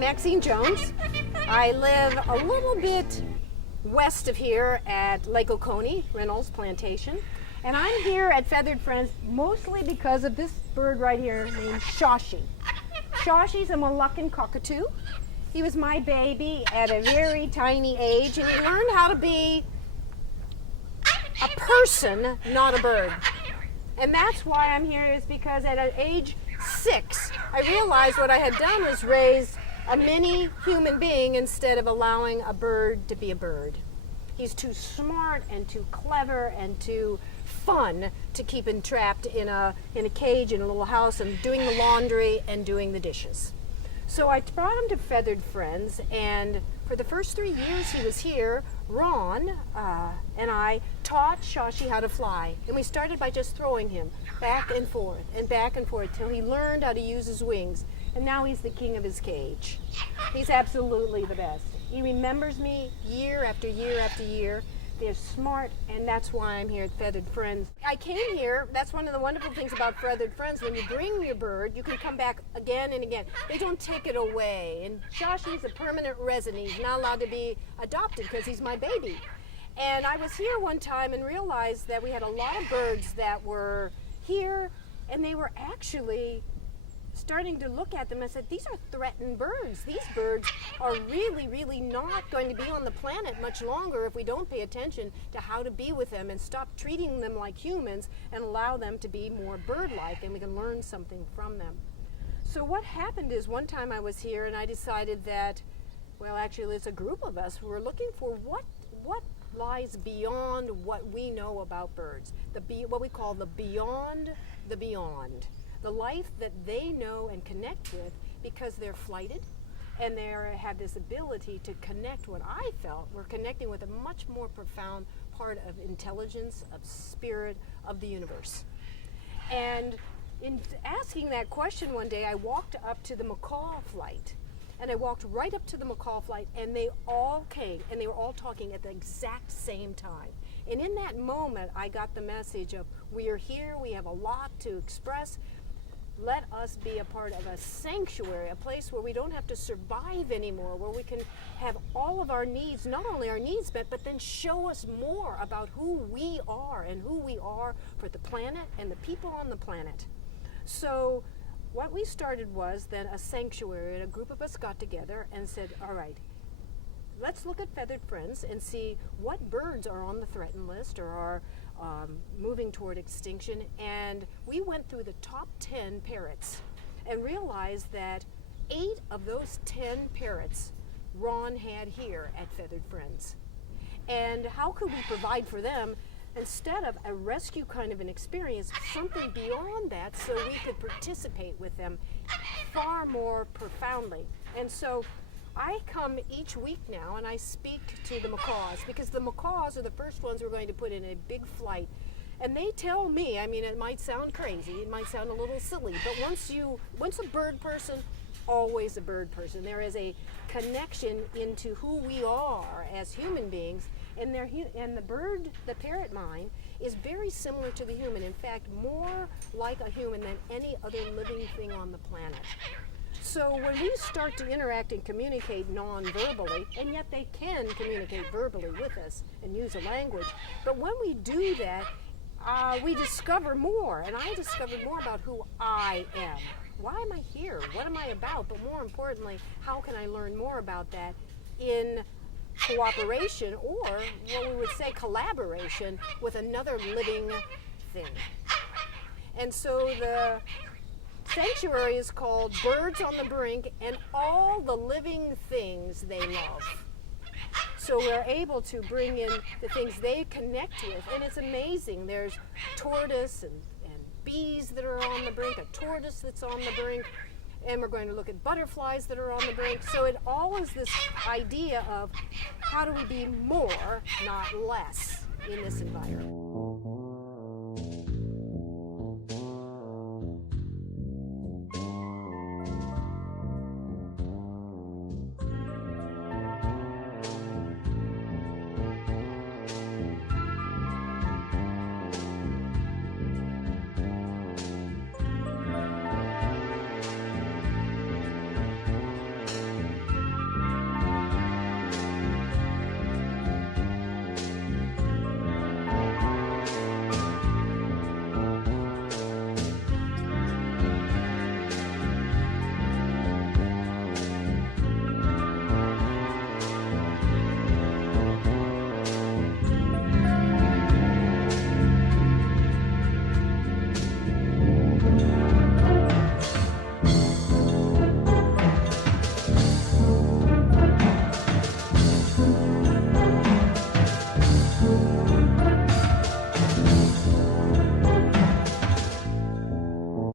Maxine Jones. I live a little bit west of here at Lake Oconee, Reynolds Plantation. And I'm here at Feathered Friends mostly because of this bird right here named Shashi. Shashi's a Moluccan cockatoo. He was my baby at a very tiny age, and he learned how to be a person, not a bird. And that's why I'm here, is because at age 6, I realized what I had done was raise a mini human being instead of allowing a bird to be a bird. He's too smart and too clever and too fun to keep him trapped in a cage in a little house and doing the laundry and doing the dishes. So I brought him to Feathered Friends, and for the first 3 years he was here, Ron and I taught Shashi how to fly. And we started by just throwing him back and forth till he learned how to use his wings. And now he's the king of his cage. He's absolutely the best. He remembers me year after year after year. They're smart, and that's why I'm here at Feathered Friends. I came here, that's one of the wonderful things about Feathered Friends. When you bring your bird, you can come back again and again. They don't take it away. And Shashi's a permanent resident. He's not allowed to be adopted because he's my baby. And I was here one time and realized that we had a lot of birds that were here, and they were actually starting to look at them. I said, these are threatened birds. These birds are really, really not going to be on the planet much longer if we don't pay attention to how to be with them and stop treating them like humans and allow them to be more bird-like, and we can learn something from them. So what happened is, one time I was here and I decided that, well, actually it's a group of us who were looking for what lies beyond what we know about birds, what we call the beyond the beyond. The life that they know and connect with, because they're flighted and they have this ability to connect. What I felt, we're connecting with a much more profound part of intelligence, of spirit, of the universe. And in asking that question one day, I walked up to the macaw flight. And I walked right up to the macaw flight, and they all came, and they were all talking at the exact same time. And in that moment, I got the message of, we are here, we have a lot to express. Let us be a part of a sanctuary, a place where we don't have to survive anymore, where we can have all of our needs, not only our needs met, but then show us more about who we are and who we are for the planet and the people on the planet. So what we started was then a sanctuary, and a group of us got together and said, all right, let's look at Feathered Friends and see what birds are on the threatened list or are moving toward extinction. And we went through the top 10 parrots and realized that 8 of those 10 parrots Ron had here at Feathered Friends. And how could we provide for them, instead of a rescue kind of an experience, something beyond that, so we could participate with them far more profoundly? And so I come each week now and I speak to the macaws, because the macaws are the first ones we're going to put in a big flight. And they tell me, I mean, it might sound crazy, it might sound a little silly, but once a bird person, always a bird person. There is a connection into who we are as human beings, and the parrot mind is very similar to the human. In fact, more like a human than any other living thing on the planet. So when we start to interact and communicate non-verbally, and yet they can communicate verbally with us and use a language, but when we do that, we discover more, and I discovered more about who I am. Why am I here? What am I about? But more importantly, how can I learn more about that in cooperation, or what we would say collaboration, with another living thing? And so the sanctuary is called Birds on the Brink, and all the living things they love. So we're able to bring in the things they connect with, and it's amazing. There's tortoise and bees that are on the brink, a tortoise that's on the brink, and we're going to look at butterflies that are on the brink. So it all is this idea of how do we be more, not less, in this environment.